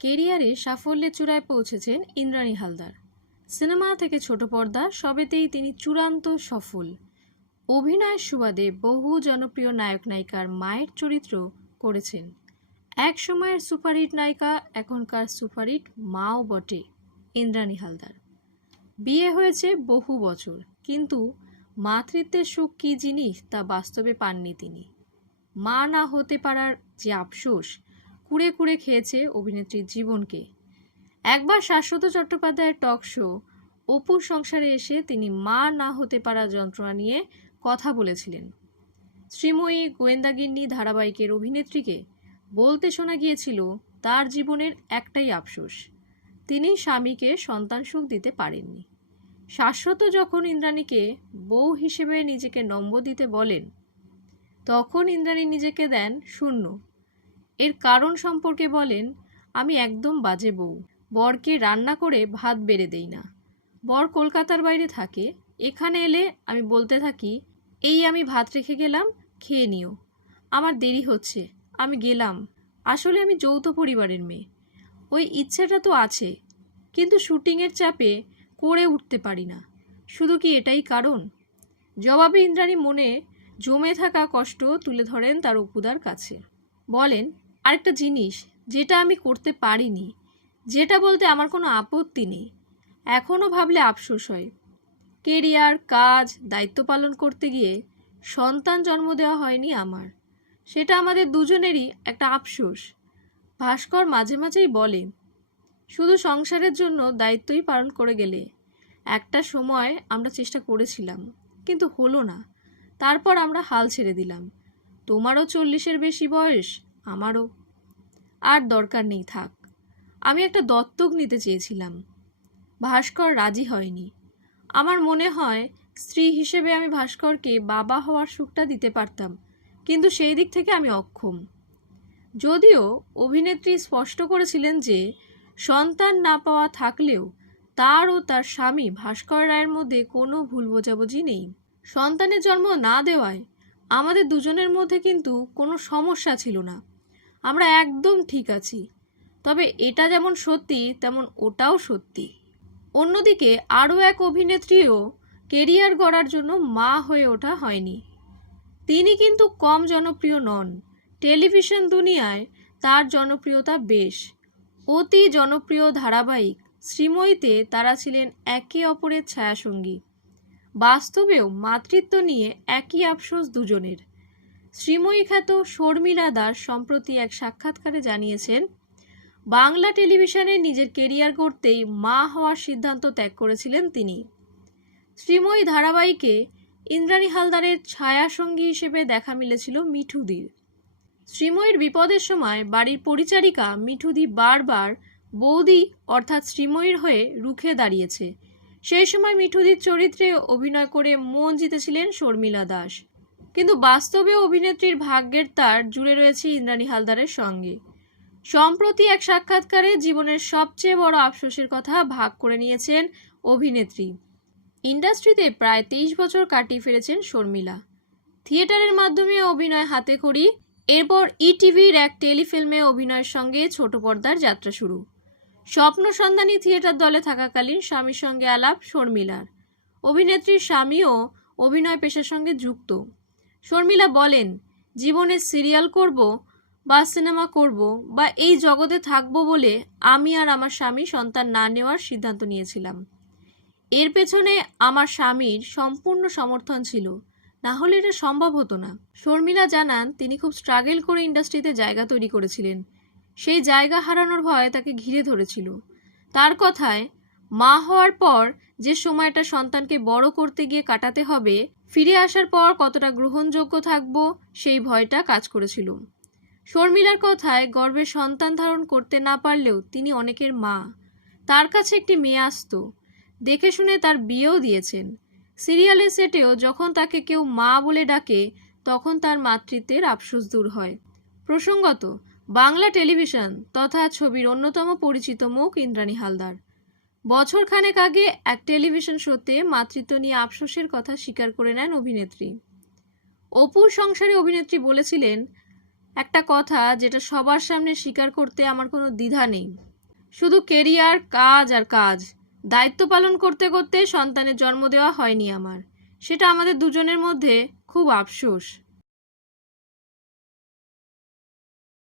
কেরিয়ারে সাফল্যের চূড়ায় পৌঁছেছেন ইন্দ্রাণী হালদার। সিনেমা থেকে ছোট পর্দা, সবেতেই তিনি চূড়ান্ত সফল। অভিনয়ের সুবাদে বহু জনপ্রিয় নায়ক নায়িকার মায়ের চরিত্র করেছেন। এক সময়ের সুপারহিট নায়িকা, এখনকার সুপারহিট মাও বটে, ইন্দ্রাণী হালদার। বিয়ে হয়েছে বহু বছর, কিন্তু মাতৃত্বের সুখ কী জিনিস তা বাস্তবে পাননি তিনি। মা না হতে পারার যে আফসোস কুড়ে কুড়ে খেয়েছে অভিনেত্রীর জীবনকে। একবার শাশ্বত চট্টোপাধ্যায়ের টক শো, অপুর সংসারে এসে তিনি মা না হতে পারা যন্ত্রণা নিয়ে কথা বলেছিলেন। শ্রীময়ী গোয়েন্দাগিন্নি ধারাবাহিকের অভিনেত্রীকে বলতে শোনা গিয়েছিল, তার জীবনের একটাই আফসোস, তিনি স্বামীকে সন্তান সুখ দিতে পারেননি। শাশ্বত যখন ইন্দ্রাণীকে বউ হিসেবে নিজেকে নম্বর দিতে বলেন, তখন ইন্দ্রাণী নিজেকে দেন শূন্য। এর কারণ সম্পর্কে বলেন, আমি একদম বাজে বউ। বরকে রান্না করে ভাত বেড়ে দেই না। বর কলকাতার বাইরে থাকে। এখানে এলে আমি বলতে থাকি, এই আমি ভাত রেখে গেলাম, খেয়ে নিও। আমার দেরি হচ্ছে, আমি গেলাম। আসলে আমি যৌথ পরিবারের মেয়ে। ওই ইচ্ছেটা তো আছে, কিন্তু শুটিংয়ের চাপে করে উঠতে পারি না। শুধু কি এটাই কারণ? জবাবে ইন্দ্রাণী মনে জমে থাকা কষ্ট তুলে ধরেন তার অপুদার কাছে। বলেন আরেকটা জিনিস যেটা আমি করতে পারিনি, যেটা বলতে আমার কোনো আপত্তি নেই এখনও ভাবলে আফসোস হয়। কেরিয়ার, কাজ, দায়িত্ব পালন করতে গিয়ে সন্তান জন্ম দেওয়া হয়নি আমার। সেটা আমাদের দুজনেরই একটা আফসোস। ভাস্কর মাঝে মাঝেই বলে, শুধু সংসারের জন্য দায়িত্বই পালন করে গেলে একটা সময় আমরা চেষ্টা করেছিলাম, কিন্তু হলো না। তারপর আমরা হাল ছেড়ে দিলাম। তোমারও চল্লিশের বেশি বয়স আমারও। আর দরকার নেই, থাক। আমি একটা দত্তক নিতে চেয়েছিলাম। ভাস্কর রাজি হয়নি। আমার মনে হয় স্ত্রী হিসেবে আমি ভাস্করকে বাবা হওয়ার সুখটা দিতে পারতাম, কিন্তু সেই দিক থেকে আমি অক্ষম। যদিও অভিনেত্রী স্পষ্ট করেছিলেন যে, সন্তান না পাওয়া থাকলেও তার ও তার স্বামী ভাস্কর রায়ের মধ্যে কোনো ভুল বোঝাবুঝি নেই। সন্তানের জন্ম না দেওয়ায় আমাদের দুজনের মধ্যে কিন্তু কোনো সমস্যা ছিল না। আমরা একদম ঠিক আছি। তবে এটা যেমন সত্যি, তেমন ওটাও সত্যি। অন্যদিকে আরও এক অভিনেত্রীও কেরিয়ার গড়ার জন্য মা হয়ে ওঠা হয়নি। তিনি কিন্তু কম জনপ্রিয় নন। টেলিভিশন দুনিয়ায় তার জনপ্রিয়তা বেশ। অতি জনপ্রিয় ধারাবাহিক শ্রীময়ীতে তারা ছিলেন একে অপরের ছায়াসঙ্গী। বাস্তবেও মাতৃত্ব নিয়ে একই আফসোস দুজনের। শ্রীময়ী খ্যাত শর্মিলা দাস সম্প্রতি এক সাক্ষাৎকারে জানিয়েছেন, বাংলা টেলিভিশনে নিজের কেরিয়ার করতেই মা হওয়ার সিদ্ধান্ত ত্যাগ করেছিলেন তিনি। শ্রীময়ী ধারাবাহিকে ইন্দ্রাণী হালদারের ছায়াসঙ্গী হিসেবে দেখা মিলেছিল মিঠুদির। শ্রীময়ীর বিপদের সময় বাড়ির পরিচারিকা মিঠুদি বারবার বৌদি অর্থাৎ শ্রীময়ীর হয়ে রুখে দাঁড়িয়েছে। সেই সময় মিঠুদির চরিত্রে অভিনয় করে মন জিতেছিলেন শর্মিলা দাস। কিন্তু বাস্তবে অভিনেত্রীর ভাগ্যের তার জুড়ে রয়েছে ইন্দ্রাণী হালদারের সঙ্গে। সম্প্রতি এক সাক্ষাৎকারে জীবনের সবচেয়ে বড় আফসোসের কথা ভাগ করে নিয়েছেন অভিনেত্রী। ইন্ডাস্ট্রিতে প্রায় তেইশ বছর কাটিয়ে ফেলেছেন শর্মিলা। থিয়েটারের মাধ্যমে অভিনয় হাতে খড়ি, এরপর ইটিভির এক টেলিফিল্মে অভিনয়ের সঙ্গে ছোট পর্দার যাত্রা শুরু। স্বপ্ন সন্ধানী থিয়েটার দলে থাকাকালীন স্বামীর সঙ্গে আলাপ শর্মিলার। অভিনেত্রীর স্বামীও অভিনয় পেশার সঙ্গে যুক্ত। শর্মিলা বলেন জীবনে সিরিয়াল করব বা সিনেমা করব বা এই জগতে থাকব বলে আমি আর আমার স্বামী সন্তান না নেওয়ার সিদ্ধান্ত নিয়েছিলাম। এর পেছনে আমার স্বামীর সম্পূর্ণ সমর্থন ছিল। না হলে এটা সম্ভব হতো না। শর্মিলা জানান, তিনি খুব স্ট্রাগল করে ইন্ডাস্ট্রিতে জায়গা তৈরি করেছিলেন। সেই জায়গা হারানোর ভয় তাকে ঘিরে ধরেছিল। তার কথায় মা হওয়ার পর যে সময়টা সন্তানকে বড় করতে গিয়ে কাটাতে হবে, ফিরে আসার পর কতটা গ্রহণযোগ্য থাকব, সেই ভয়টা কাজ করেছিল। শর্মিলার কথায় গর্ভে সন্তান ধারণ করতে না পারলেও তিনি অনেকের মা। তার কাছে একটি মেয়ে আসতো। দেখে শুনে তার বিয়েও দিয়েছেন। সিরিয়ালের সেটেও যখন তাকে কেউ মা বলে ডাকে, তখন তার মাতৃত্বের আফসোস দূর হয়। প্রসঙ্গত, বাংলা টেলিভিশন তথা ছবির অন্যতম পরিচিত মুখ ইন্দ্রাণী হালদার। বছর খানেক আগে এক টেলিভিশন শোতে মাতৃত্ব নিয়ে আফসোসের কথা স্বীকার করে নেন অভিনেত্রী। অপুর সংসারে অভিনেত্রী বলেছিলেন, একটা কথা যেটা সবার সামনে স্বীকার করতে আমার কোনো দ্বিধা নেই। শুধু কেরিয়ার, কাজ আর কাজ। দায়িত্ব পালন করতে করতে সন্তানের জন্ম দেওয়া হয়নি আমার। সেটা আমাদের দুজনের মধ্যে খুব আফসোস।